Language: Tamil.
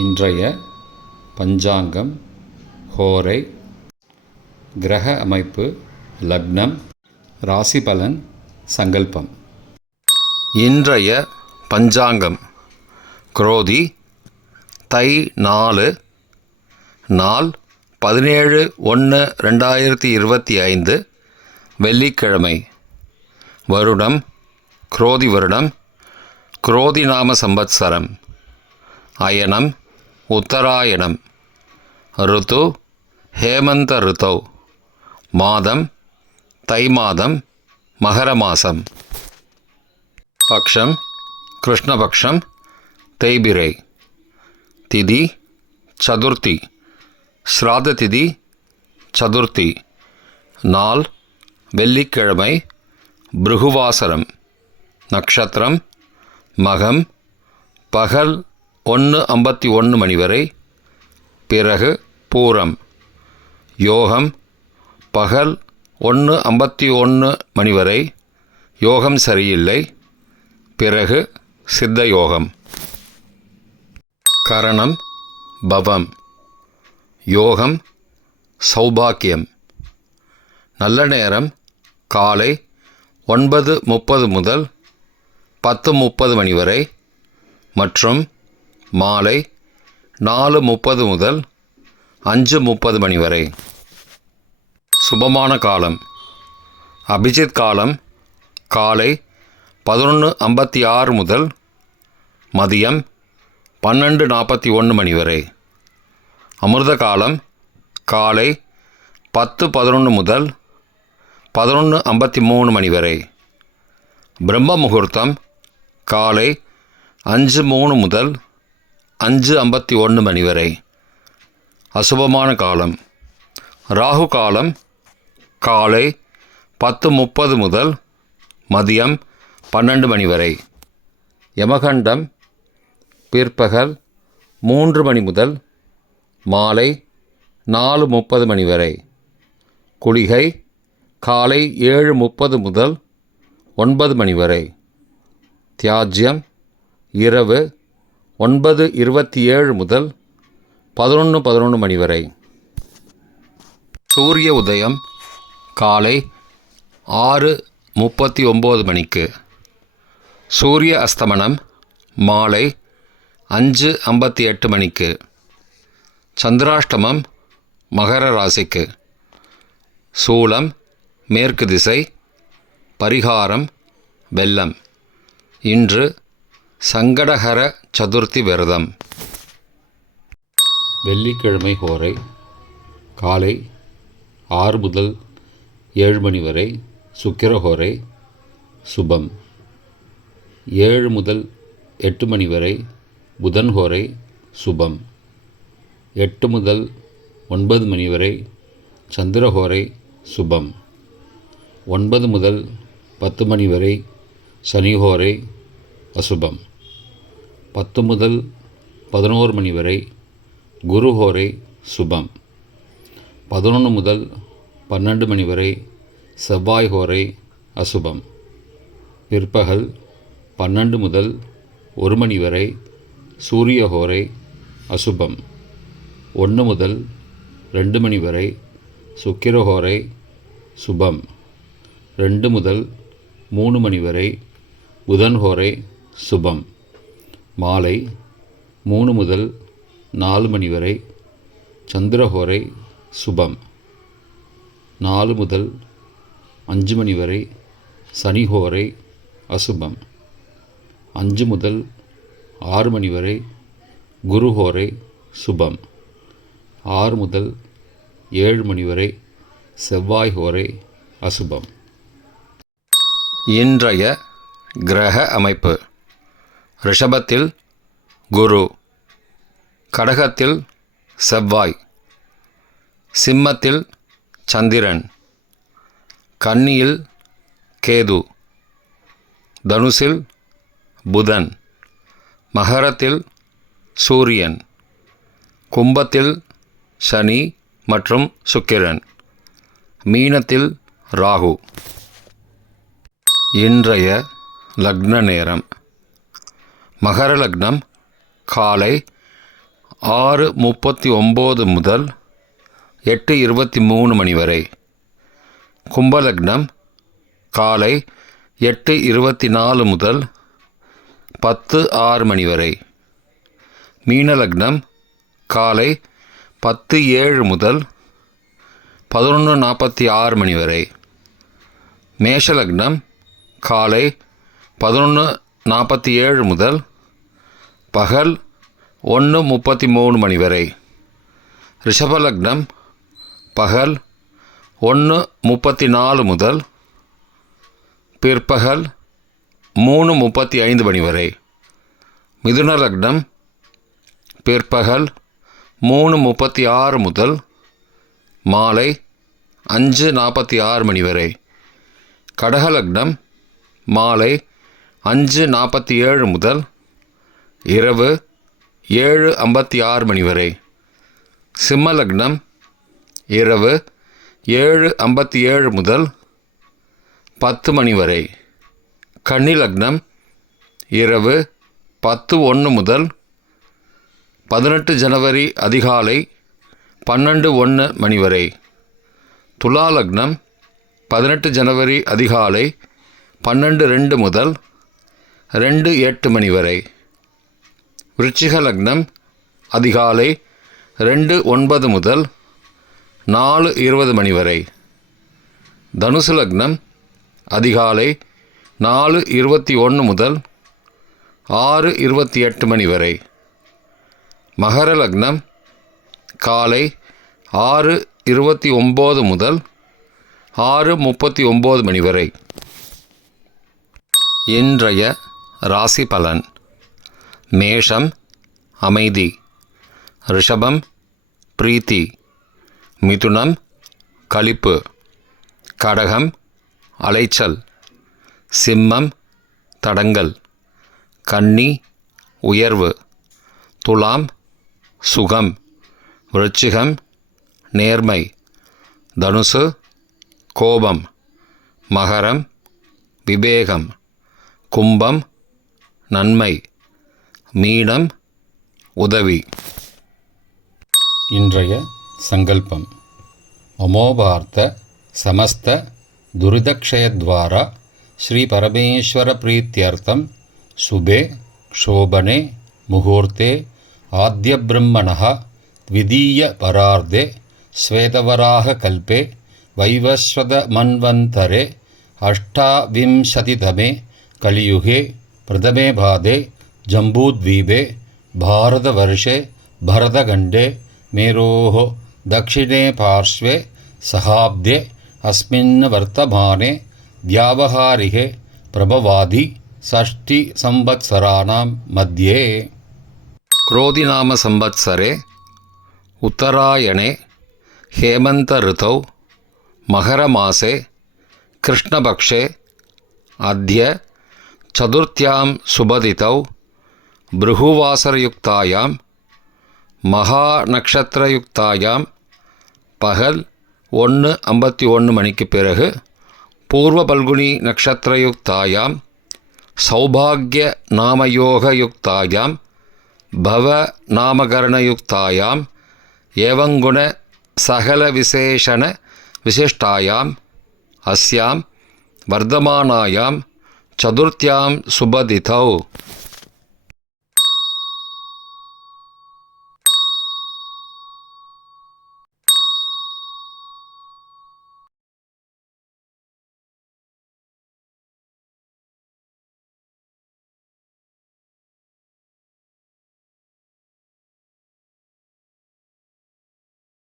இன்றைய பஞ்சாங்கம், ஹோரை, கிரக அமைப்பு, லக்னம், ராசி பலன், சங்கல்பம். இன்றைய பஞ்சாங்கம் குரோதி தை 4 நாள் 17/1/2025 வெள்ளிக்கிழமை. வருடம் குரோதி வருடம், குரோதி நாம சம்பத்சரம். அயனம் உத்தராயணம். ருத்து ஹேமந்த ருத்தௌ. மாதம் தை மாதம், மகர மாதம். பக்ஷம் கிருஷ்ணபக்ஷம், தேய்பிரை. திதி சதுர்த்தி, ஸ்ராத திதி சதுர்த்தி. நாள் வெள்ளிக்கிழமை, பிருகுவாசரம். நட்சத்திரம் மகம். பகல் 1:51 மணி வரை, பிறகு பூரம். யோகம் பகல் 1:51 மணி வரை, யோகம் சரியில்லை, பிறகு சித்த யோகம். கரணம் பவம். யோகம் சௌபாக்கியம். நல்ல நேரம் காலை 9:30 முதல் 10:30 மணி வரை மற்றும் மாலை 4:30 முதல் 5:30 மணி வரை. சுபமான காலம் அபிஜித் காலம் காலை 11:56 முதல் மதியம் 12:41 மணி வரை. அமிர்த காலம் காலை 10:11 முதல் 11:53 மணி வரை. பிரம்ம முகூர்த்தம் காலை 5:03 முதல் 5:51 மணி வரை. அசுபமான காலம் ராகு காலம் காலை 10:30 முதல் மதியம் 12 மணி வரை. யமகண்டம் பிற்பகல் 3 மணி முதல் மாலை 4:30 மணி வரை. குளிகை காலை 7:30 முதல் 9 மணி வரை. தியாஜ்யம் இரவு 9:27 முதல் 11:11 மணி வரை. சூரிய உதயம் காலை 6:39 மணிக்கு. சூரிய அஸ்தமனம் மாலை 5:58 மணிக்கு. சந்திராஷ்டமம் மகர ராசிக்கு. சூலம் மேற்கு திசை. பரிகாரம் வெல்லம். இன்று சங்கடஹர சதுர்த்தி விரதம். வெள்ளிக்கிழமை ஹோரை காலை 6 முதல் 7 மணி வரை சுக்கிரஹோரை சுபம். 7 முதல் 8 மணி வரை புதன்ஹோரை சுபம். 8 முதல் 9 மணி வரை சந்திரஹோரை சுபம். 9 முதல் 10 மணி வரை சனிஹோரை அசுபம். 10 முதல் 11 மணி வரை குருஹோரை சுபம். 11 முதல் 12 மணி வரை செவ்வாய் ஹோரை அசுபம். பிற்பகல் 12 முதல் 1 மணி வரை சூரிய ஹோரை அசுபம். 1 முதல் 2 மணி வரை சுக்கிரஹோரை சுபம். 2 முதல் 3 மணி வரை புதன்ஹோரை சுபம். மாலை 3 முதல் 4 மணி வரை சந்திரஹோரை சுபம். 4 முதல் 5 மணி வரை சனிஹோரை அசுபம். 5 முதல் 6 மணி வரை குருஹோரை சுபம். 6 முதல் 7 மணி வரை செவ்வாய் ஹோரை அசுபம். இன்றைய கிரக அமைப்பு. ரிஷபத்தில் குரு, கடகத்தில் செவ்வாய், சிம்மத்தில் சந்திரன், கன்னியில் கேது, தனுசில் புதன், மகரத்தில் சூரியன், கும்பத்தில் சனி மற்றும் சுக்கிரன், மீனத்தில் ராகு. இன்றைய லக்ன நேரம். மகர லக்னம் காலை 6:39 முதல் 8:23 மணி வரை. கும்பலக்னம் காலை 8:24 முதல் 10:06 மணி வரை. மீனலக்னம் காலை 10:07 முதல் 11:46 மணி வரை. மேஷலக்னம் காலை 11:47 முதல் பகல் 1:33 மணி வரை. ரிஷபலக்னம் பகல் 1:34 முதல் பிற்பகல் 3:35 மணி வரை. மிதுன லக்னம் பிற்பகல் 3:36 முதல் மாலை 5:46 மணி வரை. கடகலக்னம் மாலை 5:47 முதல் இரவு 7:56 மணி வரை. சிம்மலக்னம் இரவு 7:57 முதல் 10 மணி வரை. கன்னிலக்னம் இரவு 10:01 முதல் 18 ஜனவரி அதிகாலை 12:01 மணி வரை. துலாலக்னம் 18 ஜனவரி அதிகாலை 12:02 முதல் 2:08 மணி வரை. விருச்சிக லக்னம் அதிகாலை 2:09 முதல் 4:20 மணி வரை. தனுசு லக்னம் அதிகாலை 4:21 முதல் 6:28 மணி வரை. மகர லக்னம் காலை 6:29 முதல் 6:39 மணி வரை. இன்றைய ராசி பலன். மேஷம் அமைதி, ரிஷபம் பிரீத்தி, மிதுனம் களிப்பு, கடகம் அலைச்சல், சிம்மம் தடங்கல், கன்னி உயர்வு, துலாம் சுகம், விருச்சிகம் நேர்மை, தனுசு கோபம், மகரம் விவேகம், கும்பம் நன்மை, மீனம் உதவி. இன்றைய சங்கல்பம். அமோபார்த்த சமஸ்த துரிதக்ஷயத்வாரா ஸ்ரீ பரமேஸ்வர பிரீத்யர்த்தம் சுபே க்ஷோபனே முகூர்த்தே ஆத்யப்ரம்மணः த்விதீய பரார்த்தே ஸ்வேதவராக கல்பே வைவஸ்வத மன்வந்தரே அஷ்டாவிம்சதிதமே கலியுகே பிரதமே பாதே ஜம்பூத்வீபே பாரதவர்ஷே பரதகண்டே மேரோः दक्षिणे पार्श्वे सहाब्दे अस्मिन् वर्तमाने व्यावहारिके प्रभवादि षष्टिसंवत्सराणां मध्ये. क्रोधिनाम संवत्सरे उत्तरायणे हेमन्त ऋतौ मकरमासे कृष्णपक्षे अद्य चतुर्थ्यां सुबदितौ भृगुवासरयुक्तायां மகாநக்ஷத்திரயுக்தாயாம் பகல் 1:51 மணிக்கு பிறகு பூர்வ பல்குனி நக்ஷத்திரயுக்தாயாம் சௌபாகிய நாமயோகயுக்தாயாம் பவ நாமகரணயுக்தாயாம் ஏவங்குண சகல விசேஷண விசிஷ்டாயாம் அஸ்யாம் வர்தமானாயாம் சதுர்த்தியாம் சுபதிதௌ